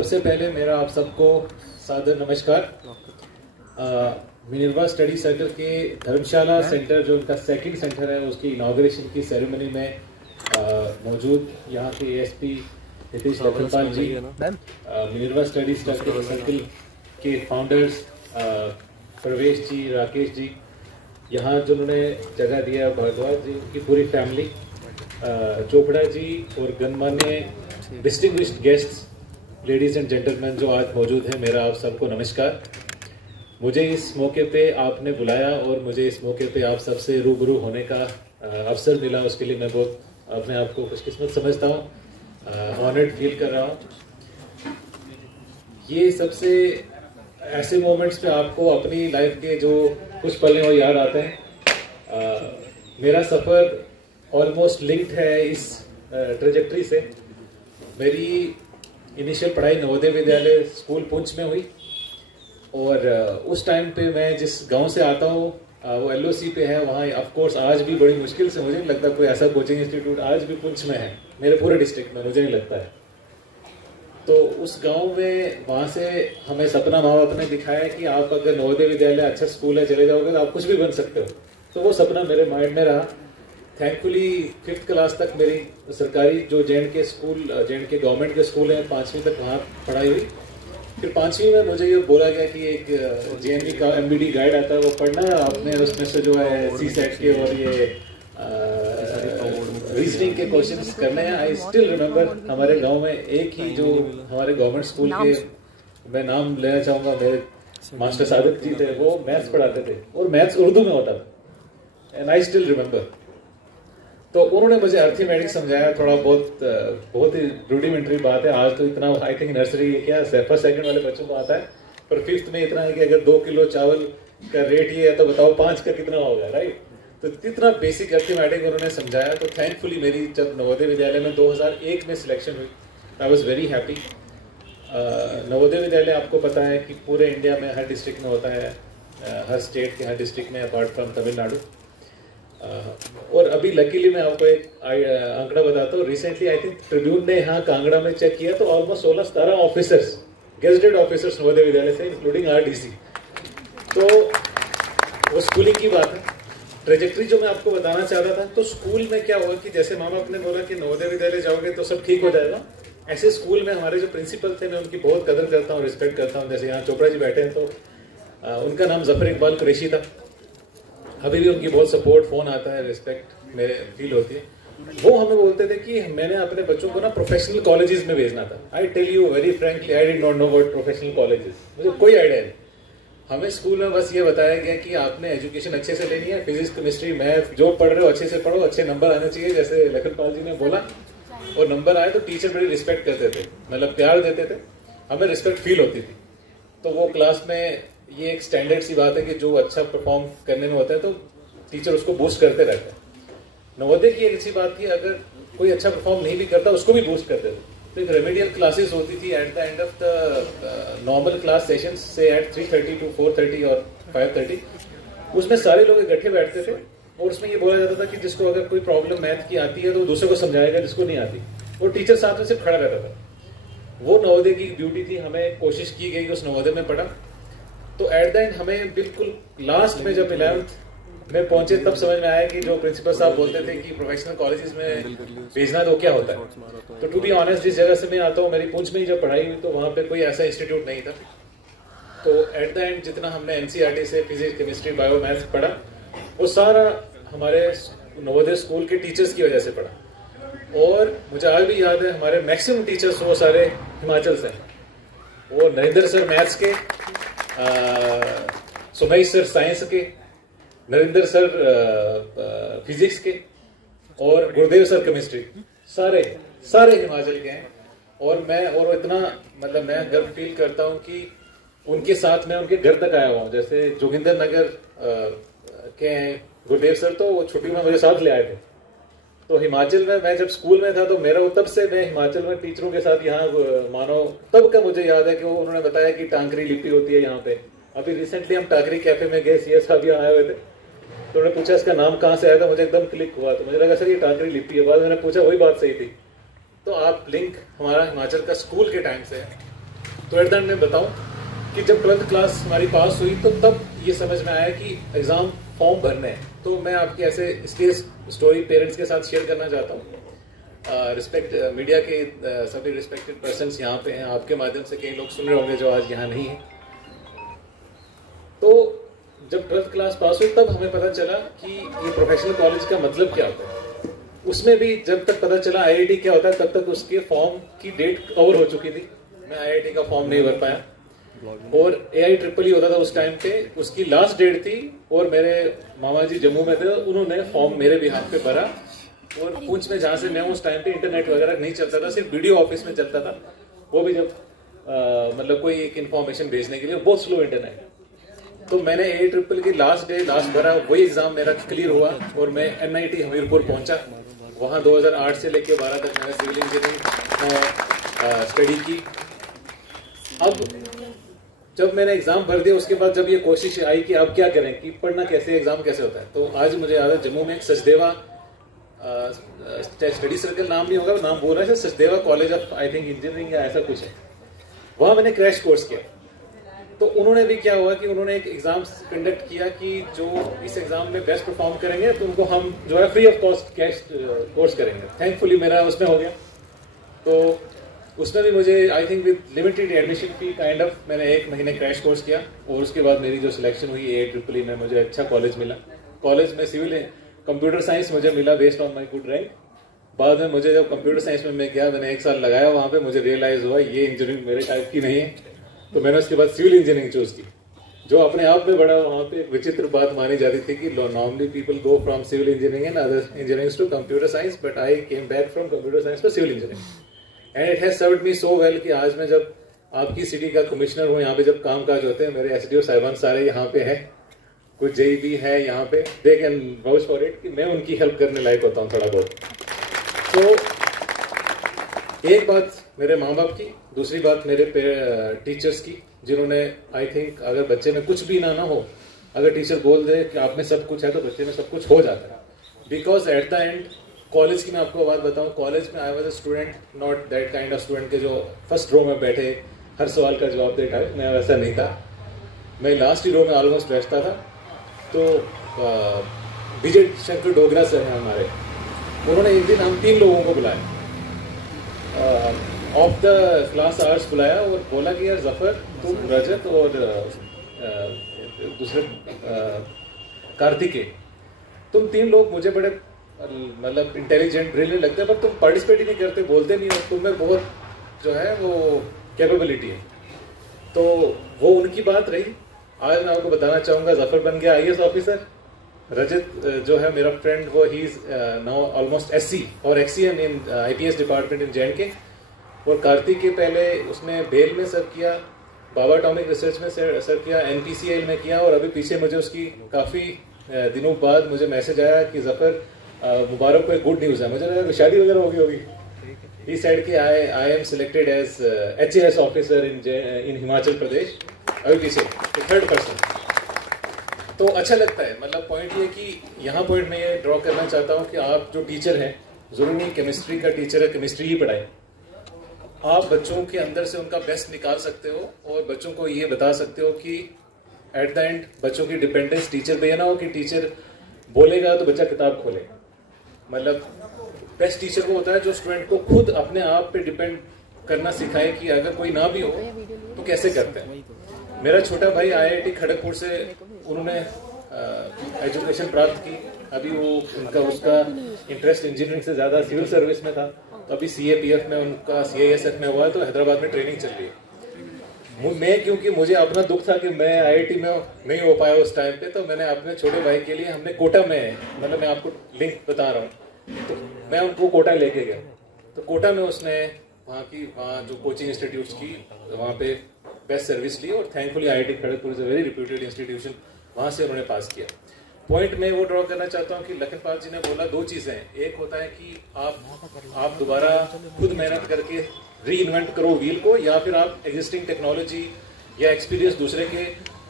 सबसे पहले मेरा आप सबको सादर नमस्कार। मिनर्वा स्टडी सर्कल के धर्मशाला सेंटर जो उनका सेकंड सेंटर है उसकी इनॉग्रेशन की सेरेमनी में मौजूद यहाँ के एएसपी हितेश लखनपाल जी, मिनर्वा स्टडी सर्कल के फाउंडर्स प्रवेश जी, राकेश जी, यहाँ जिन्होंने जगह दिया भारद्वाज जी, उनकी पूरी फैमिली, चोपड़ा जी और गणमान्य distinguished guests, ladies and gentleman जो आज मौजूद हैं, मेरा आप सबको नमस्कार। मुझे इस मौके पे आपने बुलाया और मुझे इस मौके पे आप सबसे रूबरू होने का अवसर मिला, उसके लिए मैं बहुत अपने आप को खुशकिस्मत समझता हूँ, ऑनर्ड फील कर रहा हूँ। ये सबसे ऐसे मोमेंट्स पे आपको अपनी लाइफ के जो कुछ पल हैं वो याद आते हैं। मेरा सफ़र ऑलमोस्ट लिंक्ड है इस ट्रेजेक्ट्री से। मेरी इनिशियल पढ़ाई नवोदय विद्यालय स्कूल पुंछ में हुई और उस टाइम पे मैं जिस गांव से आता हूँ वो एलओसी पे है। वहाँ ऑफ कोर्स आज भी बड़ी मुश्किल से, मुझे नहीं लगता कोई ऐसा कोचिंग इंस्टीट्यूट आज भी पुंछ में है, मेरे पूरे डिस्ट्रिक्ट में मुझे नहीं लगता है। तो उस गांव में वहाँ से हमें सपना माँ बाप ने दिखाया कि आप अगर नवोदय विद्यालय अच्छा स्कूल है चले जाओगे तो आप कुछ भी बन सकते हो। तो वो सपना मेरे माइंड में रहा। थैंकफुली 5th क्लास तक मेरी सरकारी जो जे.एंड.के स्कूल, जे.एंड.के गवर्नमेंट के स्कूल हैं, 5वीं तक वहाँ पढ़ाई हुई। फिर 5वीं में मुझे ये बोला गया कि एक जे.एन.वी का एमबीडी गाइड आता है वो पढ़ना, आपने उसमें से जो है सीसेट के और ये रीजनिंग के क्वेश्चंस करने हैं। आई स्टिल रिमेम्बर हमारे गांव में एक ही जो हमारे गवर्नमेंट स्कूल के, मैं नाम लेना चाहूँगा, मेरे मास्टर सादिक जी थे, वो मैथ्स पढ़ाते थे और मैथ्स उर्दू में होता था। And I still remember. तो उन्होंने मुझे अर्थमेटिक समझाया, थोड़ा बहुत ही रूडिमेंट्री बात है। आज तो इतना आई थिंक नर्सरी क्या फर्स्ट सेकंड वाले बच्चों को आता है, पर 5th में इतना है कि अगर 2 किलो चावल का रेट ये है तो बताओ 5 का कितना होगा, राइट। तो इतना बेसिक अर्थमेटिक उन्होंने समझाया। तो थैंकफुली मेरी जब नवोदय विद्यालय में 2001 में सिलेक्शन हुई, I was very happy. Navodaya Vidyalaya आपको पता है कि पूरे इंडिया में हर डिस्ट्रिक्ट में होता है, हर स्टेट के हर डिस्ट्रिक्ट में अपार्ट फ्रॉम तमिलनाडु। और अभी लकीली मैं आपको एक आंकड़ा बताता हूँ। रिसेंटली आई थिंक ट्रिब्यून ने यहाँ कांगड़ा में चेक किया तो almost 16-17 officers, gazetted officers Navodaya Vidyalaya से, इंक्लूडिंग आरडीसी। तो वो स्कूलिंग की बात है। ट्रेजेक्ट्री जो मैं आपको बताना चाहता था, तो स्कूल में क्या हुआ कि जैसे माँ बाप ने बोला कि नवोदय विद्यालय जाओगे तो सब ठीक हो जाएगा, ऐसे स्कूल में हमारे जो प्रिंसिपल थे, मैं उनकी बहुत कदर करता हूँ, रिस्पेक्ट करता हूँ। जैसे यहाँ चोपड़ा जी बैठे हैं तो उनका नाम जफर इकबाल कुरैशी था। अभी भी उनकी बहुत सपोर्ट, फोन आता है, रिस्पेक्ट मेरे फील होती है। वो हमें बोलते थे कि मैंने अपने बच्चों को ना प्रोफेशनल कॉलेजेस में भेजना था। I tell you very frankly, I did not know what professional colleges, मुझे कोई आइडिया नहीं। हमें स्कूल में बस ये बताया गया कि आपने एजुकेशन अच्छे से लेनी है, फिजिक्स, केमिस्ट्री, मैथ जो पढ़ रहे हो अच्छे से पढ़ो, अच्छे नंबर आने चाहिए, जैसे लखनपाल जी ने बोला। और नंबर आए तो टीचर बड़ी रिस्पेक्ट करते थे, मतलब प्यार देते थे, हमें रिस्पेक्ट फील होती थी। तो वो क्लास में ये एक स्टैंडर्ड सी बात है कि जो अच्छा परफॉर्म करने में होता है तो टीचर उसको बूस्ट करते रहते हैं। नवोदय की एक अच्छी बात थी, अगर कोई अच्छा परफॉर्म नहीं भी करता उसको भी बूस्ट करते थे। तो एक रेमेडियल क्लासेस होती थी at the end of the normal class sessions से एट 3:30 to 4:30 और 5:30। उसमें सारे लोग इकट्ठे बैठते थे और उसमें ये बोला जाता था कि जिसको अगर कोई प्रॉब्लम मैथ की आती है तो दूसरे को समझाएगा, जिसको नहीं आती और टीचर साथ में सिर्फ खड़ा रहता था। वो नवोदय की ड्यूटी थी। हमें कोशिश की गई कि उस नवोदय में पढ़ा। तो एट द एंड हमें बिल्कुल लास्ट में जब 11th में पहुंचे तब समझ में आया कि जो प्रिंसिपल साहब बोलते थे कि प्रोफेशनल कॉलेजेस में भेजना तो क्या होता है। तो टू बी ऑनेस्ट, जिस जगह से मैं आता हूँ, मेरी पुंछ में ही जब पढ़ाई हुई तो वहाँ पे कोई ऐसा इंस्टीट्यूट नहीं था। तो एट द एंड जितना हमने एनसीईआरटी से फिजिक्स, केमिस्ट्री, बायो, मैथ्स पढ़ा, वो सारा हमारे नवोदय स्कूल के टीचर्स की वजह से पढ़ा। और मुझे आज भी याद है, हमारे मैक्सिमम टीचर्स वो सारे हिमाचल से हैं। वो नरेंद्र सर मैथ्स के, सुमेश सर साइंस के, नरेंद्र सर फिजिक्स के और गुरुदेव सर केमिस्ट्री, सारे हिमाचल के हैं। और मैं और इतना मतलब मैं गर्व फील करता हूँ कि उनके साथ मैं उनके घर तक आया हुआ हूँ। जैसे जोगिंदर नगर के हैं गुरुदेव सर, तो वो छुट्टी में मुझे साथ ले आए थे। तो हिमाचल में मैं जब स्कूल में था तो मेरा तब से मैं हिमाचल में टीचरों के साथ यहाँ मानो तब का मुझे याद है कि वो उन्होंने बताया कि टांकरी लिपि होती है यहाँ पे। अभी रिसेंटली हम टांकरी कैफे में गए, सीएस साहब यहाँ आए हुए थे, तो उन्होंने पूछा इसका नाम कहाँ से आया था, मुझे एकदम क्लिक हुआ। तो मुझे लगा सर ये टांकरी लिपि है। बाद मैंने पूछा, वही बात सही थी। तो आप लिंक हमारा हिमाचल का स्कूल के टाइम से है। तो एट द एंड मैं बताऊं कि जब 12th क्लास हमारी पास हुई तो तब ये समझ में आया कि एग्जाम फॉर्म भरने हैं। तो मैं आपकी ऐसे इसलिए स्टोरी पेरेंट्स के साथ शेयर करना चाहता हूँ। रिस्पेक्ट मीडिया के सभी रिस्पेक्टेड पर्सन्स यहाँ पे हैं, आपके माध्यम से कई लोग सुन रहे होंगे जो आज यहाँ नहीं है। तो जब 12th क्लास पास हुई तब हमें पता चला कि ये प्रोफेशनल कॉलेज का मतलब क्या होता है। उसमें भी जब तक पता चला आईआईटी क्या होता है तब तक उसके फॉर्म की डेट ओवर हो चुकी थी। मैं आईआईटी का फॉर्म नहीं भर पाया और AIEEE होता था उस टाइम पे, उसकी लास्ट डेट थी और मेरे मामा जी जम्मू में थे, उन्होंने फॉर्म मेरे बिहाफ पे भरा। और पुंछ में जहाँ से मैं उस टाइम पे इंटरनेट वगैरह नहीं चलता था, सिर्फ वीडियो ऑफिस में चलता था, वो भी जब मतलब कोई एक इन्फॉर्मेशन भेजने के लिए, बहुत स्लो इंटरनेट। तो मैंने AIEEE की लास्ट भरा, वही एग्जाम मेरा क्लियर हुआ और मैं NIT हमीरपुर पहुंचा। वहां 2008 से लेकर 12 तक मैंने सिविल इंजीनियरिंग स्टडी की। अब जब मैंने एग्जाम भर दिया उसके बाद जब ये कोशिश आई कि अब क्या करें, कि पढ़ना कैसे, एग्जाम कैसे होता है, तो आज मुझे याद है जम्मू में एक सचदेवा स्टडी सर्कल नाम नहीं होगा, नाम बोल रहा है, Sachdeva college of I think engineering या ऐसा कुछ है, वहां मैंने क्रैश कोर्स किया। तो उन्होंने भी क्या हुआ कि उन्होंने एक एग्जाम कंडक्ट किया कि जो इस एग्जाम में बेस्ट परफॉर्म करेंगे तो उनको हम जो है free of cost cash course करेंगे। थैंकफुली मेरा उसमें हो गया। तो उसमें भी मुझे I think with limited admission fee kind of मैंने 1 महीने क्रैश कोर्स किया और उसके बाद मेरी जो सिलेक्शन हुई AIEEE में मुझे अच्छा कॉलेज मिला। कॉलेज में सिविल कंप्यूटर साइंस मुझे मिला based on my good rank. बाद में मुझे जब कंप्यूटर साइंस में मैं गया, मैंने 1 साल लगाया वहां पे, मुझे रियलाइज हुआ ये इंजीनियरिंग मेरे टाइप की नहीं है। तो मैंने उसके बाद सिविल इंजीनियरिंग चूज की, जो अपने आप में बड़ा वहां पे एक विचित्र बात मानी जाती थी कि normally people go from civil engineering and other engineering to computer science, but I came back from computer science to civil engineering and it has served me so well कि आज मैं जब आपकी सिटी का कमिश्नर हूँ, यहाँ पे जब काम काज होते हैं, मेरे SDO साहिबान सारे यहाँ पे हैं, कुछ JEB है यहाँ पे, they can vouch for it कि मैं उनकी हेल्प करने लायक होता हूँ थोड़ा बहुत। तो एक बात मेरे माँ बाप की, दूसरी बात मेरे टीचर्स की, जिन्होंने आई थिंक अगर बच्चे में कुछ भी ना हो, अगर टीचर बोल दे कि आप में सब कुछ है तो बच्चे में सब कुछ हो जाता है। Because at the end college की मैं आपको बात बताऊं, कॉलेज में I was a student, not that kind of student के जो फर्स्ट रो में बैठे हर सवाल का जवाब दे पाए, मैं वैसा नहीं था। मैं लास्ट ही रो में ऑलमोस्ट बैठता था। तो विजय शंकर डोगरा सर हैं हमारे, उन्होंने एक दिन हम 3 लोगों को बुलाया, ऑफ द क्लास आवर्स बुलाया और बोला कि यार जफर, तुम, रजत और दूसरे कार्तिकेय, तुम 3 लोग मुझे बड़े मतलब इंटेलिजेंट ब्रिलियंट लगते हैं, पर तुम पार्टिसिपेट ही नहीं करते, बोलते नहीं हो, तुम्हें बहुत जो है वो कैपेबिलिटी है। तो वो उनकी बात रही। आज मैं आपको बताना चाहूंगा, जफर बन गया IAS ऑफिसर, रजत जो है मेरा फ्रेंड, वो he is now almost SC और XCM in IPS department in JNK, और कार्तिक के पहले उसने बेल में सर्व किया, बाबा एटॉमिक रिसर्च में सर्व किया, NPCL में किया, और अभी पीछे मुझे उसकी काफ़ी दिनों बाद मुझे मैसेज आया कि जफर मुबारक को एक गुड न्यूज़ है। मुझे लगा शादी वगैरह होगी होगी। ही सेड कि I am selected as HAS officer in Himachal Pradesh, अभी पीछे 3rd पर्सन। तो अच्छा लगता है। मतलब पॉइंट ये कि यहाँ पॉइंट मैं ये ड्रॉ करना चाहता हूँ कि आप जो टीचर हैं, जरूरी नहीं केमिस्ट्री का टीचर है केमिस्ट्री ही पढ़ाए, आप बच्चों के अंदर से उनका बेस्ट निकाल सकते हो और बच्चों को ये बता सकते हो कि एट द एंड बच्चों की डिपेंडेंस टीचर पे ना हो कि टीचर बोलेगा तो बच्चा किताब खोलेगा। मतलब बेस्ट टीचर वो होता है जो स्टूडेंट को खुद अपने आप पे डिपेंड करना सिखाए कि अगर कोई ना भी हो तो कैसे करते हैं। मेरा छोटा भाई IIT खड़गपुर से उन्होंने एजुकेशन प्राप्त की, अभी वो उसका इंटरेस्ट इंजीनियरिंग से ज़्यादा सिविल सर्विस में था, तो अभी CAPF में उनका CISF में हुआ है, तो हैदराबाद में ट्रेनिंग चल रही है। मैं क्योंकि मुझे अपना दुख था कि मैं IIT में नहीं हो पाया उस टाइम पे, तो मैंने अपने छोटे भाई के लिए हमने कोटा में, मतलब मैं आपको लिंक बता रहा हूँ, तो मैं उनको कोटा लेके गया। तो कोटा में उसने वहाँ जो कोचिंग इंस्टीट्यूट्स की वहाँ पे बेस्ट सर्विस ली और thankfully IIT Kharagpur is a very reputed institution, वहाँ से उन्होंने पास किया। पॉइंट में वो ड्रॉ करना चाहता हूँ कि लखनपाल जी ने बोला 2 चीज़ें हैं। एक होता है कि आप दोबारा खुद मेहनत करके री इन्वेंट करो व्हील को, या फिर आप एग्जिस्टिंग टेक्नोलॉजी या एक्सपीरियंस दूसरे के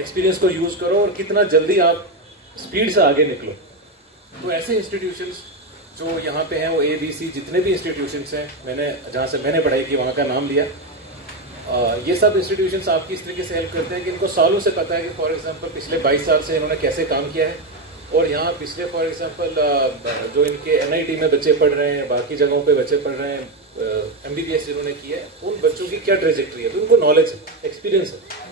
एक्सपीरियंस को यूज करो और कितना जल्दी आप स्पीड से आगे निकलो। तो ऐसे इंस्टीट्यूशंस जो यहाँ पे हैं, वो ABC जितने भी इंस्टीट्यूशंस हैं, मैंने जहाँ से मैंने पढ़ाई की वहाँ का नाम लिया। ये सब इंस्टीट्यूशंस आपकी इस तरीके से हेल्प करते हैं कि इनको सालों से पता है कि फॉर एग्जांपल पिछले 22 साल से इन्होंने कैसे काम किया है, और यहाँ पिछले फॉर एग्जांपल जो इनके NIT में बच्चे पढ़ रहे हैं, बाकी जगहों पे बच्चे पढ़ रहे हैं, MBBS जिन्होंने किया है, उन बच्चों की क्या ट्रेजेक्ट्री है, तो उनको नॉलेज है, एक्सपीरियंस है।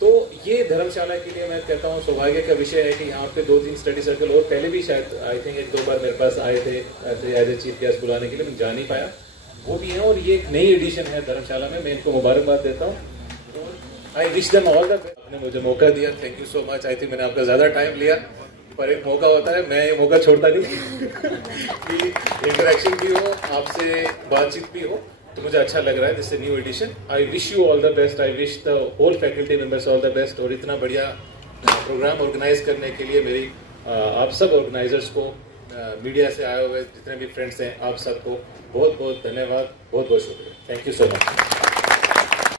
तो ये धर्मशाला के लिए मैं कहता हूँ सौभाग्य का विषय है कि यहाँ पे 2-3 स्टडी सर्कल, और पहले भी शायद आई थिंक 1-2 बार मेरे पास आए थे एज ए चीफ गेस्ट बुलाने के लिए, मैं जा नहीं पाया, वो भी है। और ये एक नई एडिशन है धर्मशाला में, मैं इनको मुबारकबाद देता हूँ। I wish them all the best. आपने मुझे मौका दिया, thank you so much. I think मैंने आपका ज़्यादा टाइम लिया, पर एक मौका होता है, मैं ये मौका छोड़ता नहीं कि इंटरेक्शन भी हो, आपसे बातचीत भी हो, तो मुझे अच्छा लग रहा है। This new edition. I wish you all the best, I wish the whole faculty members all the best. और इतना बढ़िया प्रोग्राम ऑर्गेनाइज करने के लिए मेरी आप सब ऑर्गेनाइजर्स को, मीडिया से आए हुए जितने भी फ्रेंड्स हैं, आप सबको बहुत बहुत धन्यवाद, बहुत बहुत शुक्रिया। Thank you so much.